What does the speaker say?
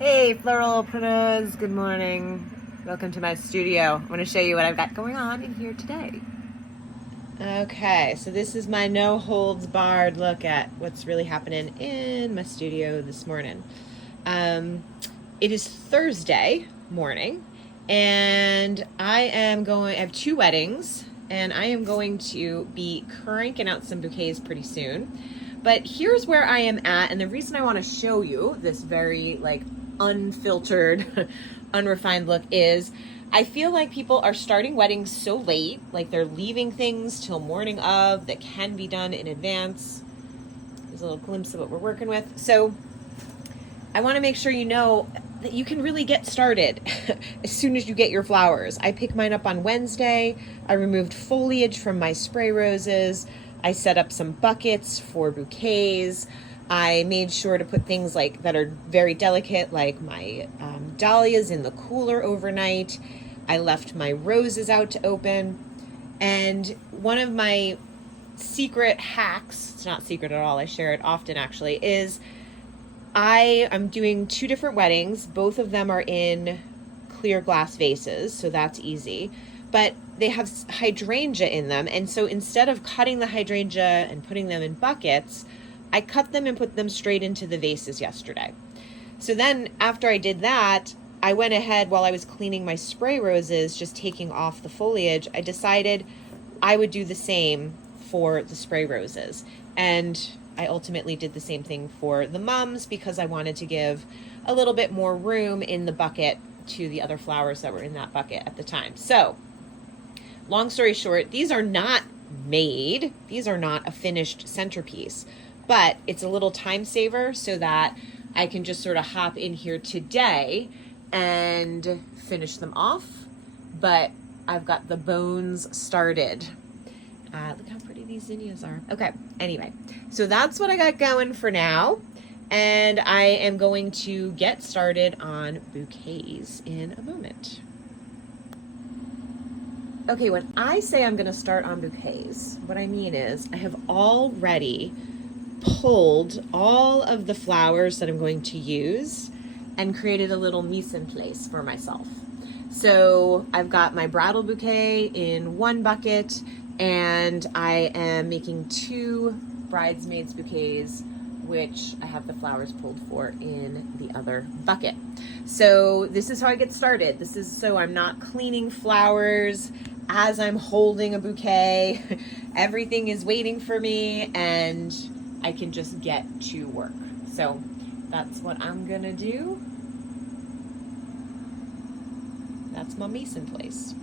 Hey, floralpreneurs, good morning. Welcome to my studio. I'm going to show you what I've got going on in here today. Okay, so this is my no holds barred look at what's really happening in my studio this morning. It is Thursday morning, and I have two weddings, and I am going to be cranking out some bouquets pretty soon. But here's where I am at, and the reason I want to show you this very unfiltered, unrefined look is I feel like people are starting weddings so late, like they're leaving things till morning of that can be done in advance. There's a little glimpse of what we're working with. So I want to make sure you know that you can really get started as soon as you get your flowers. I picked mine up on Wednesday. I removed foliage from my spray roses. I set up some buckets for bouquets. I made sure to put things that are very delicate, like my dahlias in the cooler overnight. I left my roses out to open. And one of my secret hacks, it's not secret at all, I share it often actually, is I am doing two different weddings. Both of them are in clear glass vases, so that's easy. But they have hydrangea in them, and so instead of cutting the hydrangea and putting them in buckets, I cut them and put them straight into the vases yesterday. So then after I did that, I went ahead while I was cleaning my spray roses, just taking off the foliage. I decided I would do the same for the spray roses. And I ultimately did the same thing for the mums because I wanted to give a little bit more room in the bucket to the other flowers that were in that bucket at the time. So, long story short, these are not made. These are not a finished centerpiece, but it's a little time saver so that I can just sort of hop in here today and finish them off. But I've got the bones started. Look how pretty these zinnias are. Okay, anyway, so that's what I got going for now. And I am going to get started on bouquets in a moment. Okay, when I say I'm going to start on bouquets, what I mean is I have already pulled all of the flowers that I'm going to use and created a little mise en place for myself. So I've got my bridal bouquet in one bucket, and I am making two bridesmaids bouquets, which I have the flowers pulled for in the other bucket. So this is how I get started. This is so I'm not cleaning flowers as I'm holding a bouquet. Everything is waiting for me and I can just get to work. So that's what I'm gonna do. That's my mise en place.